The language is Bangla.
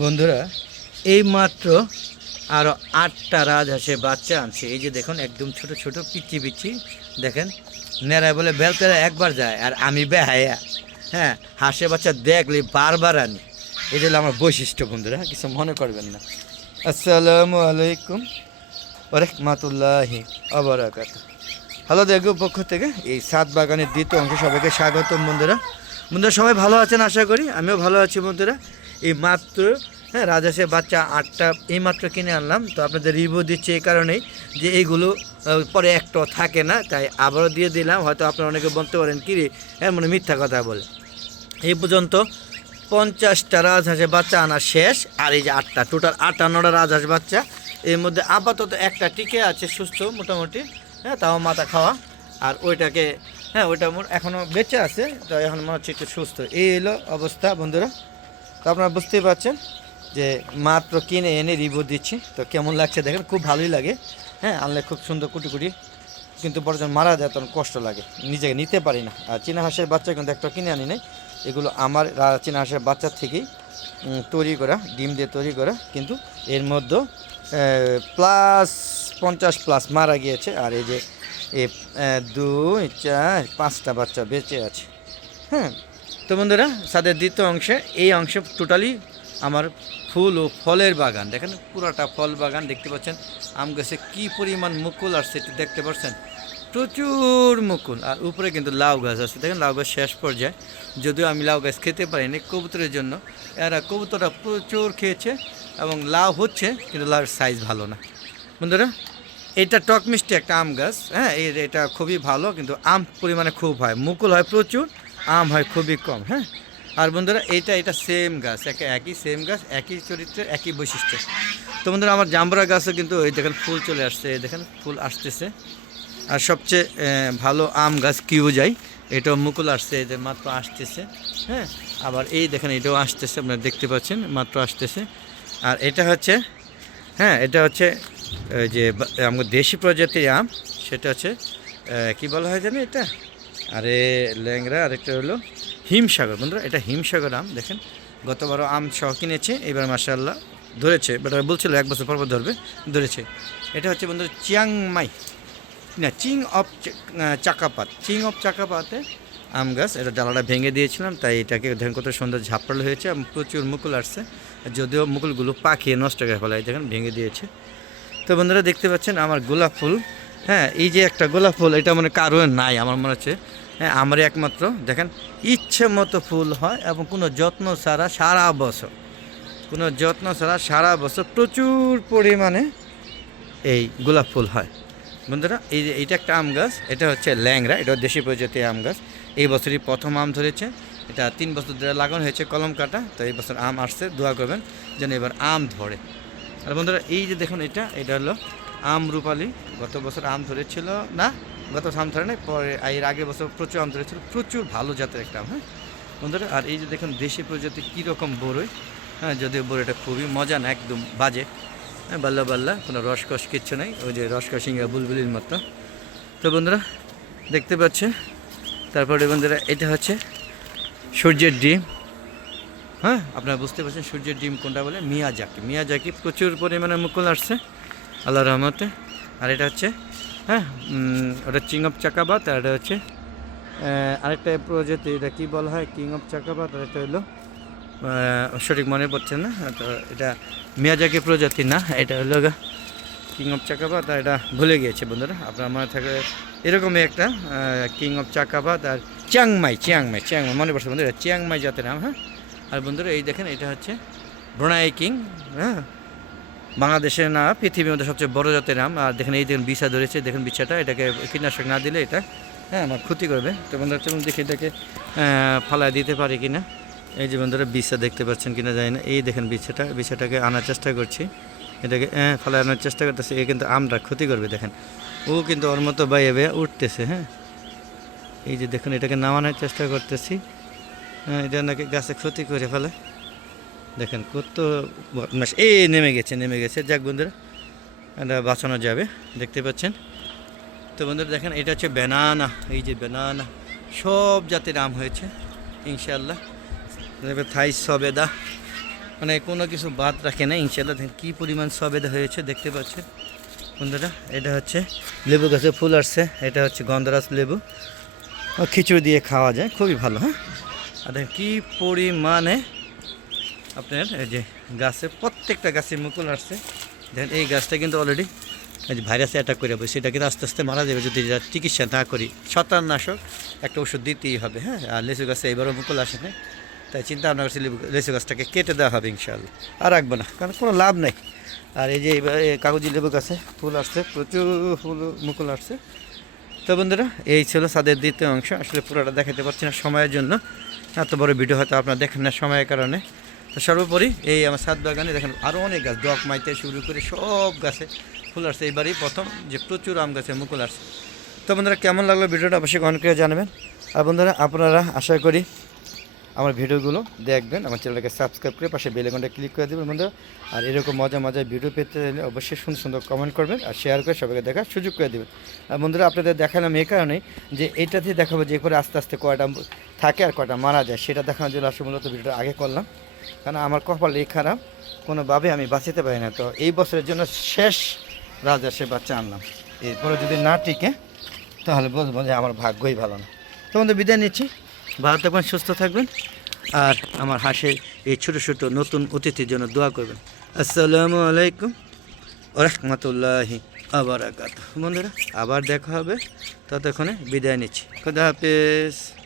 বন্ধুরা এই মাত্র আরও আটটা রাজহাঁসে বাচ্চা আনছে। এই যে দেখুন, একদম ছোট ছোট পিচি পিচি দেখেন, নেড়ায় বলে বেলতেরা একবার যায়, আর আমি বেহায়া। হ্যাঁ হাঁসে বাচ্চা দেখলে বারবার আনি। এটা হলো আমার বৈশিষ্ট্য বন্ধুরা, কিছু মনে করবেন না। আসসালামু আলাইকুম রহমাতুল্লাহি আবরাকাত হ্যালো দেখো পক্ষ থেকে, এই সাত বাগানের দ্বিতীয় অংশ সবাইকে স্বাগতম বন্ধুরা। বন্ধুরা, সবাই ভালো আছেন? আশা করি, আমিও ভালো আছি বন্ধুরা। এই মাত্র হ্যাঁ রাজাসের বাচ্চা আটটা এই মাত্র কিনে আনলাম, তো আপনাদের রিভিউ দিচ্ছি এই কারণেই যে এইগুলো পরে একটা থাকে না, তাই আবারও দিয়ে দিলাম, হয়তো আপনারা অনেকে বলতে পারেন, কি রে? হ্যাঁ মানে মিথ্যা কথা বলে। এই পর্যন্ত পঞ্চাশটা রাজহাঁসের বাচ্চা আনা শেষ, আর এই যে আটটা টোটাল আটান্নটা রাজহাঁস বাচ্চা, এর মধ্যে আপাতত একটা টিকে আছে, সুস্থ, মোটামুটি হ্যাঁ তাও মাথা খাওয়া, আর ওইটাকে হ্যাঁ ওইটা এখনও বেঁচে আছে, তো এখন মনে হচ্ছে একটু সুস্থ। এই হলো অবস্থা, বন্ধুরা। তো আপনারা বুঝতেই পারছেন যে মাত্র কিনে এনে রিভিউ দিচ্ছি। তো কেমন লাগছে দেখেন, খুব ভালোই লাগে। হ্যাঁ আনলে খুব সুন্দর কুটি কুটি কিন্তু যখন মারা যায়, তখন কষ্ট লাগে। নিজেকে নিতে পারি না। আর চীনা হাঁসের বাচ্চা কিন্তু একটা কিনে আনি নাই। এগুলো আমার চীনা হাঁসের বাচ্চা থেকেই তৈরি করা, ডিম দিয়ে তৈরি করা। কিন্তু এর মধ্যে প্লাস পঞ্চাশ প্লাস মারা গিয়েছে। আর এই যে দুই, চার, পাঁচটা বাচ্চা বেঁচে আছে। হ্যাঁ তো বন্ধুরা সাদের দ্বিতীয় অংশে, এই অংশে টোটালি আমার ফুল ও ফলের বাগান। দেখেন, পুরাটা ফল বাগান দেখতে পাচ্ছেন। আম গাছে কী পরিমাণ মুকুল আসছে একটু দেখতে পাচ্ছেন? প্রচুর মুকুল। আর উপরে কিন্তু লাউ গাছ আছে। দেখেন, লাউ গাছ শেষ পর্যায়ে। যদিও আমি লাউ গাছ খেতে পারিনি কবুতরের জন্য। এরা কবুতরটা প্রচুর খেয়েছে এবং লাউ হচ্ছে, কিন্তু লাউর সাইজ ভালো না। বন্ধুরা, এটা টক মিষ্টি একটা আম গাছ। হ্যাঁ এটা খুবই ভালো, কিন্তু আম পরিমাণে খুব হয়। মুকুল হয় প্রচুর। আম হয় খুবই কম হ্যাঁ? আর বন্ধুরা, এইটা, এটা সেম গাছ, একে একই সেম গাছ, একই চরিত্রের, একই বৈশিষ্ট্য। তো বন্ধুরা, আমার জাম্বরা গাছও কিন্তু এই দেখেন ফুল চলে আসছে দেখেন ফুল আসতেছে। আর সবচেয়ে ভালো আম গাছ কিউ যায় এটাও মুকুল আসছে এদের মাত্র আসতেছে হ্যাঁ? আবার এই দেখেন, এটাও আসতেছে, আপনারা দেখতে পাচ্ছেন, মাত্র আসতেছে। আর এটা হচ্ছে হ্যাঁ এটা হচ্ছে ওই যে আমাদের দেশি প্রজাতির আম, সেটা হচ্ছে কি বলা হয় জানি এটা? আরে ল্যাংরা আরেকটা হলো হিমসাগর। বন্ধুরা, এটা হিমসাগর আম, দেখেন। গতবারও আম সহ কিনেছে, এবার মাসাল্লাহ ধরেছে। বাট বলছিল এক বছর পর পর ধরবে, ধরেছে। এটা হচ্ছে বন্ধুরা চিয়াংমাই না, চিং অফ চাকাপাত। চিং অফ চাকাপাতে আম গাছ, এটা ডালাটা ভেঙে দিয়েছিলাম, তাই এটাকে দেখেন কত সুন্দর ঝাপড়াল হয়েছে প্রচুর মুকুল আসছে। যদিও মুকুলগুলো পাখিয়ে নষ্ট করে ফেলায় দেখেন, ভেঙে দিয়েছে। তো বন্ধুরা, দেখতে পাচ্ছেন আমার গোলাপ ফুল। হ্যাঁ এই যে একটা গোলাপ ফুল, এটা মানে কারও নাই, আমার মনে হচ্ছে। হ্যাঁ আমারই একমাত্র। দেখেন, ইচ্ছে মতো ফুল হয় এবং কোনো যত্ন ছাড়া সারা বছর, কোনো যত্ন ছাড়া সারা বছর প্রচুর পরিমাণে এই গোলাপ ফুল হয়। বন্ধুরা, এই যে এইটা একটা আম গাছ, এটা হচ্ছে ল্যাংরা এটা দেশি প্রজাতির আম গাছ। এই বছরই প্রথম আম ধরেছে। এটা তিন বছর ধরে লাগানো হয়েছে কলম কাটা, তো এই বছর আম আসছে, দোয়া করবেন যেন এবার আম ধরে। আর বন্ধুরা, এই যে দেখুন এটা এটা হলো আম রূপালি। গত বছর আম ধরেছিল না গত বছর আম ধরে পরে এর আগের বছর প্রচুর আম ধরেছিল প্রচুর ভালো জাতের একটা আম হ্যাঁ? বন্ধুরা, আর এই যে দেখুন, দেশি প্রজাতি কীরকম বড়ই হ্যাঁ যদিও বড়িটা খুবই মজা না, একদম বাজে হ্যাঁ বাল্লা বাল্লা, কোনো রসকস কিচ্ছু নেই, ওই যে রসকসিংহা বুলবুলির মতো। তো বন্ধুরা, দেখতে পাচ্ছে তারপরে বন্ধুরা, এটা হচ্ছে সূর্যের ডিম হ্যাঁ আপনারা বুঝতে পারছেন সূর্যের ডিম কোনটা বলে? মিয়াজাকি মিয়াজাকি প্রচুর পরিমাণে মুকুল আসছে আল্লাহ রহমতে, আর এটা হচ্ছে হ্যাঁ ওটা চিং অফ চাকাবাত আর এটা হচ্ছে আরেকটা প্রজাতি এটা কী বলা হয়? কিং অফ চাকাবাত আর এটা হলো? সঠিক মনে পড়ছে না তো এটা মিয়াজাকি প্রজাতি না এটা হলো কিং অফ চাকাবাত আর এটা ভুলে গিয়েছে বন্ধুরা আপনার মনে থাকে এরকমই একটা কিং অফ চাকাবাত আর Chiang Mai Chiang Mai Chiang Mai মনে পড়ছে বন্ধুরা চিয়াংমাই জাতের নাম হ্যাঁ? আর বন্ধুরা এই দেখেন এটা হচ্ছে ব্রোনাই কিং হ্যাঁ? বাংলাদেশের না, পৃথিবীর মধ্যে সবচেয়ে বড় জাতের আম, আর দেখেন এই দেখেন বিছা ধরেছে, দেখেন বিছাটা এটাকে কীটনাশক না দিলে এটা হ্যাঁ আমার ক্ষতি করবে। তো বন্ধুরা, চলুন দেখি এটাকে ফালায় দিতে পারি কি না এই যে বন্ধুরা বিছা দেখতে পাচ্ছেন কিনা জানি না। এই দেখেন বিছাটা বিছাটাকে আনার চেষ্টা করছি। এটাকে হ্যাঁ ফালায় আনার চেষ্টা করতেছে, এ কিন্তু আমরা ক্ষতি করবে, দেখেন। ও কিন্তু ওর মতো বাইয়ে বাইয়ে উঠতেছে হ্যাঁ। এই যে দেখুন, এটাকে নামানোর চেষ্টা করতেছি। হ্যাঁ এটা নাকি গাছে ক্ষতি করে ফেলে। দেখেন কত বদমাস এই নেমে গেছে নেমে গেছে। যাক বন্ধুরা, এটা বাঁচানো যাবে, দেখতে পাচ্ছেন। তো বন্ধুরা দেখেন, এটা হচ্ছে বেনানা এই যে বেনানা সব জাতের আম হয়েছে ইনশাল্লাহ তারপরে থাই সবেদা মানে কোনো কিছু বাদ রাখে না ইনশাল্লাহ দেখেন কী পরিমাণ সবেদা হয়েছে, দেখতে পাচ্ছেন। বন্ধুরা, এটা হচ্ছে লেবু গাছে ফুল আসছে, এটা হচ্ছে গন্ধরাজ লেবু। খিচুড়ি দিয়ে খাওয়া যায়, খুবই ভালো হ্যাঁ? আর দেখেন কী পরিমাণে আপনার, এই যে গাছে প্রত্যেকটা গাছে মুকুল আসছে। দেখেন, এই গাছটা কিন্তু অলরেডি এই যে ভাইরাসে অ্যাটাক করে যাবে সেটা কিন্তু আস্তে আস্তে মারা যাবে যদি চিকিৎসা না করি। ছত্রাকনাশক একটা ওষুধ দিতেই হবে হ্যাঁ? আর লিচু গাছে এবারও মুকুল আসে না তাই চিন্তা ভাবনা করছি লিচু গাছটাকে কেটে দেওয়া হবে ইনশাআল্লাহ। আর রাখব না, কারণ কোনো লাভ নেই। আর এই যে কাগজি লেবু গাছে ফুল আসছে, প্রচুর ফুল, মুকুল আসছে। তো বন্ধুরা, এই ছিল সাদের দ্বিতীয় অংশ। আসলে পুরোটা দেখাতে পারছি না সময়ের জন্য। এত বড় ভিডিও হয়তো আপনারা দেখেন না সময়ের কারণে। তো সর্বোপরি এই আমার সাত বাগানে দেখেন আরও অনেক গাছ, ডক মাইতে শুরু করে সব গাছে ফুল আসছে। এইবারই প্রথম যে প্রচুর আম গাছে মুকুল আসছে। তো বন্ধুরা, কেমন লাগল ভিডিওটা অবশ্যই কমেন্ট করে জানাবেন। আর বন্ধুরা, আপনারা আশা করি আমার ভিডিওগুলো দেখবেন, আমার চ্যানেলটাকে সাবস্ক্রাইব করে পাশে বেল আইকনটা ক্লিক করে দেবেন বন্ধুরা। আর এরকম মজা মজার ভিডিও পেতে চাইলে অবশ্যই সুন্দর সুন্দর কমেন্ট করবেন আর শেয়ার করে সবাইকে দেখার সুযোগ করে দেবেন। আর বন্ধুরা, আপনাদের দেখালাম এই কারণে যে এইটাতে দেখাবো যে করে আস্তে আস্তে কয়টা থাকে আর কয়টা মারা যায়, সেটা দেখানোর জন্য আসলে মূলত ভিডিওটা আগে করলাম। কারণ আমার কপাল এই খারাপ, কোনোভাবে আমি বাঁচাতে পারি না। তো এই বছরের জন্য শেষ রাজা রাজহাঁসের বাচ্চা আনলাম। এরপরে যদি না টিকে, তাহলে বলব যে আমার ভাগ্যই ভালো না। তো বন্ধু, বিদায় নিচ্ছি। ভালো থাকবেন, সুস্থ থাকবেন। আর আমার হাসে, এই ছোটো ছোটো নতুন অতিথির জন্য দোয়া করবেন। আসসালামু আলাইকুম রহমতুল্লাহি আবার বন্ধুরা, আবার দেখা হবে। ততক্ষণে বিদায় নিচ্ছি। খুদা হাফেজ।